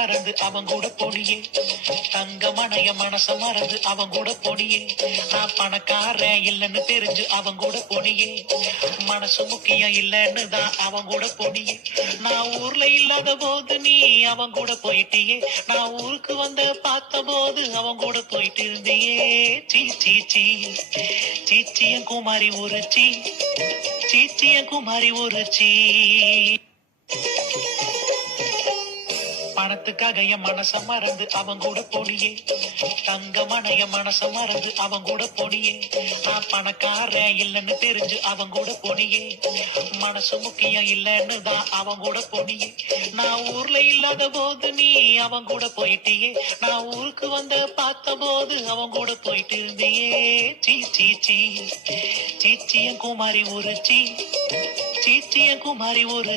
மறந்து அவன் கூட போனியே, தங்கமணைய மனச மறந்து அவன் கூட போனியே, நான் பணக்காரன் இல்லைன்னு தெரிஞ்சு அவன் கூட போனியே, மனசு முக்கியம் இல்லைன்னு தான் அவன் கூட போனியே, நான் ஊர்ல இல்லாத போது நீ அவன் கூட போயிட்டியே, நான் ஊருக்கு வந்த பார்த்த போது அவன் கூட போயிட்டு இருந்தியே. சீ சீ சீ சீச்சியன் குமாரி ஒரு சீச்சியன் குமாரி ஒரு பணத்துக்காக என் மனச மறந்து அவன் கூட போனியே, தங்கமணைய மனச மறந்து அவன் கூட போனியே, நான் பணக்காரன் இல்லைன்னு தெரிஞ்சு அவன் கூட போனியே, மனசு முக்கியம் இல்லைன்னு தான் அவன் கூட போனியே, நான் ஊர்ல இல்லாத போது நீ அவன் கூட போயிட்டியே, நான் ஊருக்கு வந்த பார்த்த போது அவன் கூட போயிட்டு இருந்தியே. சீ சீ சீ சீச்சியன் குமாரி ஒரு சீச்சியன் குமாரி ஒரு